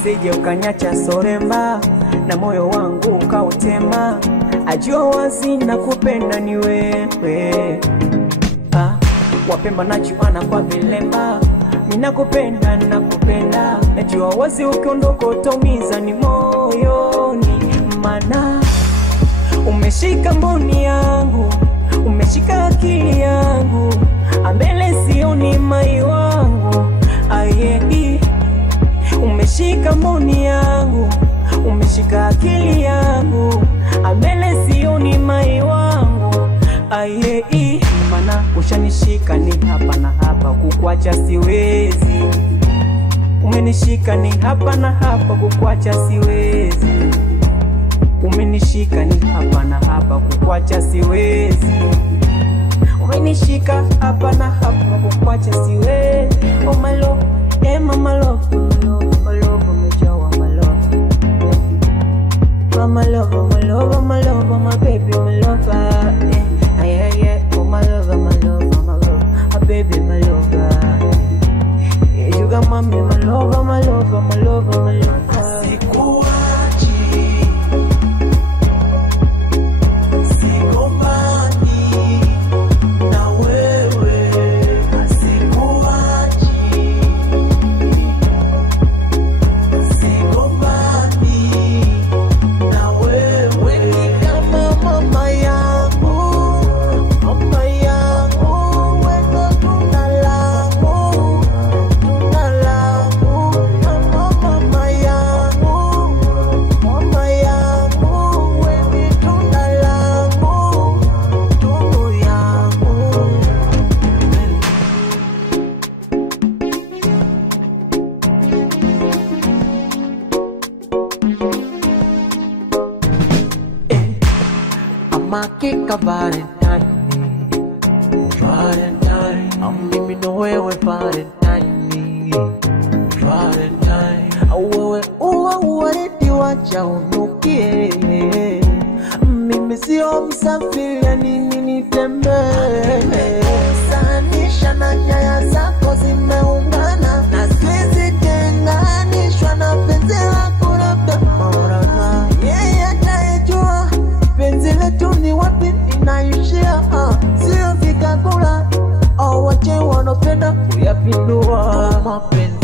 usije ukanyacha soremba na moyo wangu ukautema. Ajua wazi na kupenda ni wewe. Wapemba najuana kwa vilemba, ninakupenda nakupenda. Najua wazi ukiondoka utaumiza ni moyoni, mana umeshika mboni yangu, umeshika akili yangu, ambele sioni mai wangu. Aye, umeshika mboni yangu, umeshika akili yangu, ambele sioni mai wangu. Aye, mana ushanishika ni hapa na hapa, kukwacha siwezi. Umenishika ni hapa na hapa, kukwacha siwezi. Umenishika ni hapa na hapa, kukwacha siwezi. Umenishika hapa na hapa, kukwacha siwezi. Oh my love, my love, my love, umejawa my love. My love, my love, my love, my baby, my love. Yeah, oh my love, my love, my love, my baby, my love. Yeah, you got mommy, my love, my love, my love, my love. Makika Valentine, Valentine. Mimi na wewe Valentine, Valentine. Wewe uwaridi wacha unukie. Mimi sio msafiri nini nitembee. Sanisha na nyaya zako zimeungana, na siwezi tenganishwa na penzi lako labda maurana. Yeye atajua penzi letu ni wapi inaishia. Sio vikakula au wache wanopenda kuyapindua. Mapenzi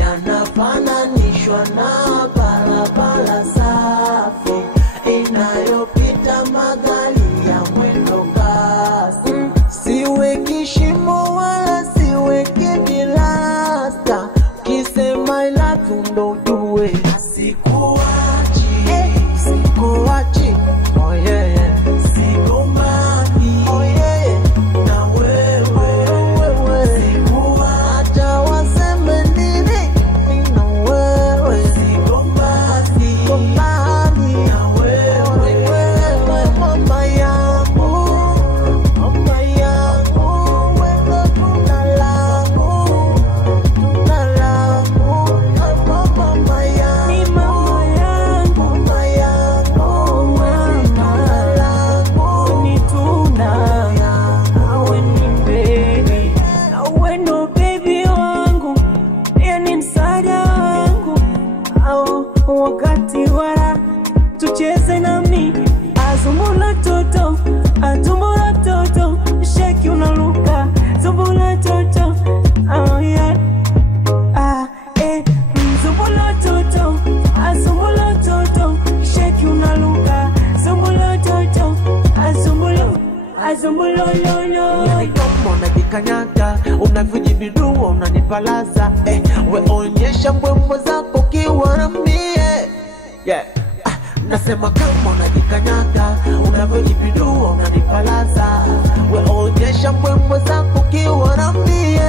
yanafananishwa na barabara safi inayopita magari ya mwendo kasi. Siweki shimo wala siweki bilasta, kisema ila tundo ujue sikuachi, sikuachi. Oh yeah, yeah. Sigomani. Oh yeah, yeah. Na wewe. Sikuacha waseme nini, na wewe. Sigomani. Sigomani. Na wewe. Mama yangu. Mama yangu. Wewe tunalamu. Tunalamu. Mama yangu. Ni mama yangu. Mama yangu. Wakati wala tucheze nami, azumbula toto, atumbula toto, shake unaluka, zumbula toto, oh yeah, zumbula toto, azumbula toto, shake unaluka, zumbula toto, azumbula lolo. Yani kama unajikanyaga, unavyojibidua unanipalaza. We onyesha mbwembwe zako kiwa na mie. Yeah. Nasema kama unajikanyaga, unavyojibidua unanipalaza. We onyesha mbwembwe zako kiwa na mie.